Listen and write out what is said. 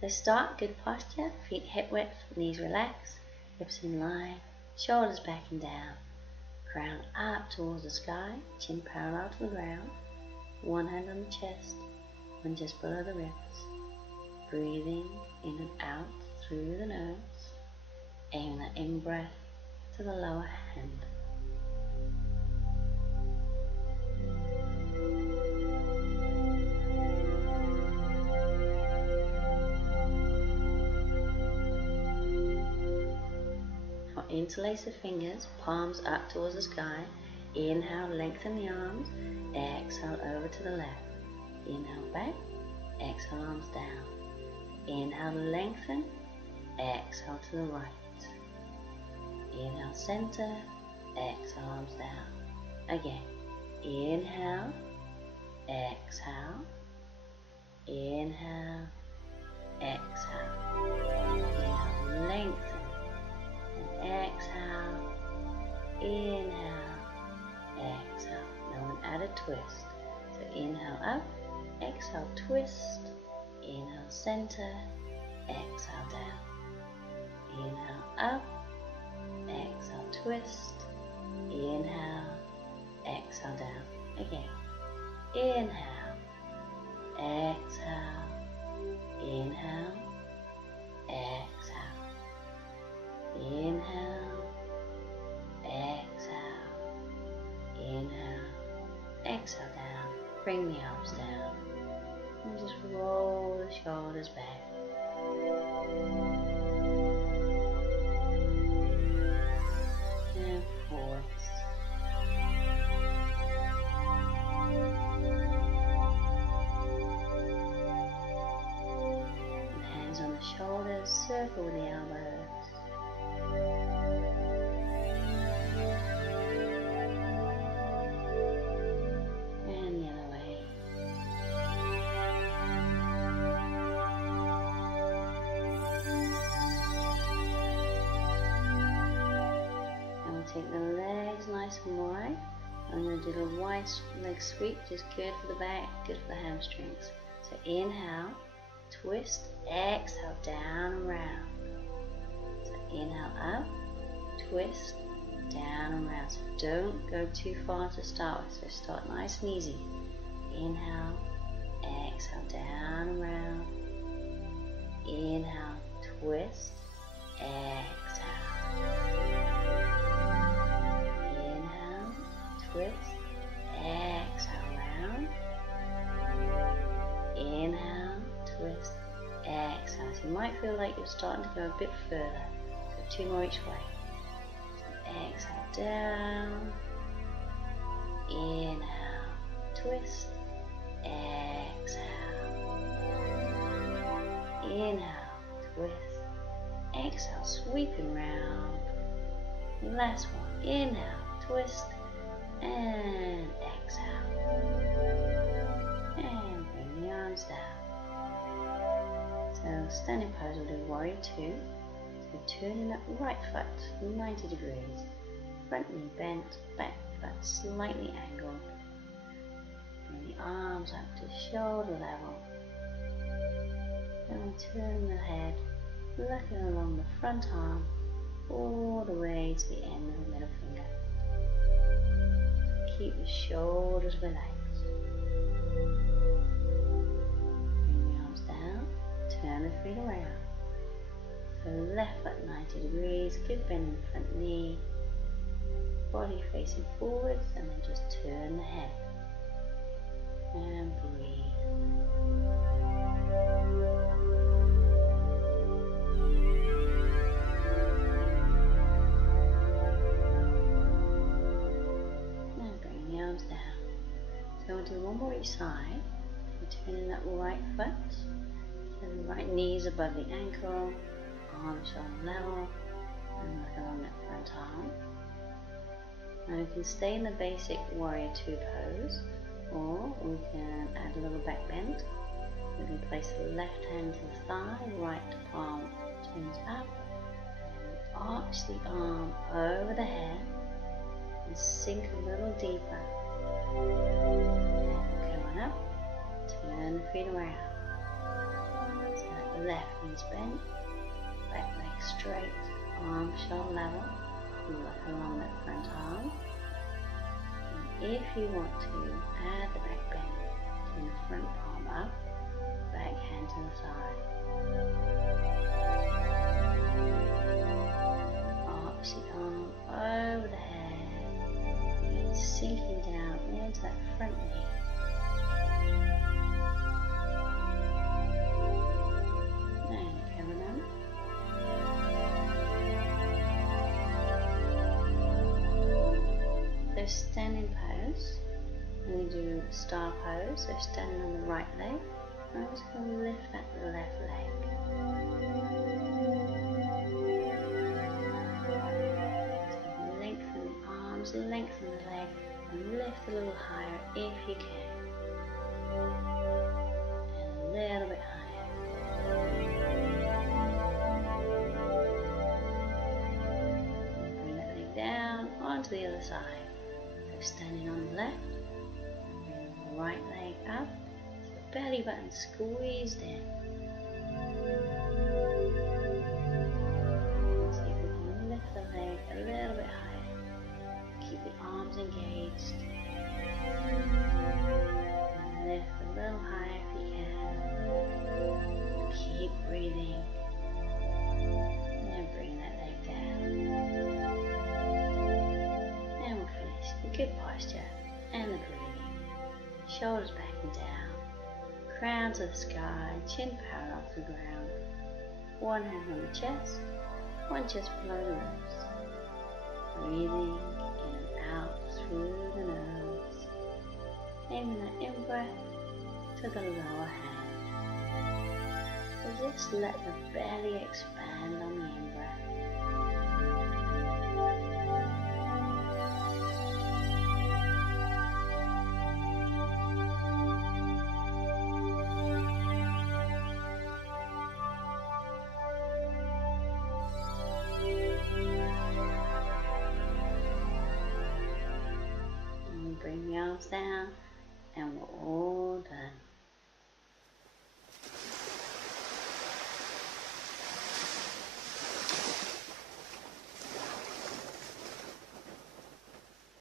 So start good posture, feet hip width, knees relaxed, hips in line, shoulders back and down. Crown up towards the sky, chin parallel to the ground. One hand on the chest, one just below the ribs. Breathing in and out through the nose. Aim that in-breath to the lower hand. Now interlace the fingers, palms up towards the sky. Inhale, lengthen the arms. Exhale over to the left. Inhale back. Exhale, arms down. Inhale, lengthen. Exhale to the right. Inhale, center. Exhale, arms down. Again. Inhale. Exhale. Inhale. Exhale. Inhale, lengthen. And exhale. Inhale. Exhale. Now we'll add a twist. So inhale up. Exhale, twist. Inhale, center. Exhale, down. Inhale, up. Exhale, twist. Inhale. Exhale, down. Again. Inhale. Exhale. Inhale. Exhale. Inhale. Exhale. Inhale. Exhale, down. Bring the arms down. And just roll the shoulders back. And forwards. And hands on the shoulders, circle with the elbows. Take the legs nice and wide. I'm going to do a wide leg sweep, just good for the back, good for the hamstrings. So inhale, twist, exhale, down and round. So inhale up, twist, down and round. So don't go too far to start with, so start nice and easy. Inhale, exhale, down and round. Inhale, twist, exhale. Twist, exhale, round. Inhale, twist, exhale. So you might feel like you're starting to go a bit further. So 2 more each way. So exhale, down. Inhale, twist, exhale. Inhale, twist, exhale, sweeping round. Last one. Inhale, twist, and exhale. And bring the arms down. So standing pose, we'll do warrior 2. So turning that right foot 90 degrees. Front knee bent, back foot slightly angled. Bring the arms up to shoulder level. Then we turn the head, looking along the front arm, all the way to the end of the middle finger. Keep the shoulders relaxed. Bring the arms down, turn the feet around. So left foot 90 degrees, good bend in the front knee, body facing forwards, and then just turn the head. And breathe. Down. So we'll do one more each side. So turning that right foot, so the right knees above the ankle, arms shoulder level, and look along that front arm. Now we can stay in the basic warrior 2 pose, or we can add a little back bend. We can place the left hand to the thigh, right palm turns up, and arch the arm over the head, and sink a little deeper. Come on up, turn the feet around. So left knee's bent, back leg straight, arm shoulder level, look along that front arm. And if you want to, add the back bend, turn the front palm up, back hand to the side. Opposite arm over the head, knees sinking down into that front knee. Standing pose, and we do star pose, so standing on the right leg, and I'm just going to lift that left leg. So lengthen the arms, lengthen the leg, and lift a little higher if you can. And a little bit higher. And bring that leg down onto the other side. Standing on the left, bring the right leg up, so the belly button squeezed in. See if we can lift the leg a little bit higher. Keep the arms engaged. And lift a little higher if you can. Keep breathing. And bring that leg down. Good posture and the breathing. Shoulders back and down. Crown to the sky, chin parallel to the ground. One hand on the chest, one just below the ribs. Breathing in and out through the nose. Aiming that in-breath to the lower hand. So just let the belly expand on the in-breath. Bring the arms down, and we'll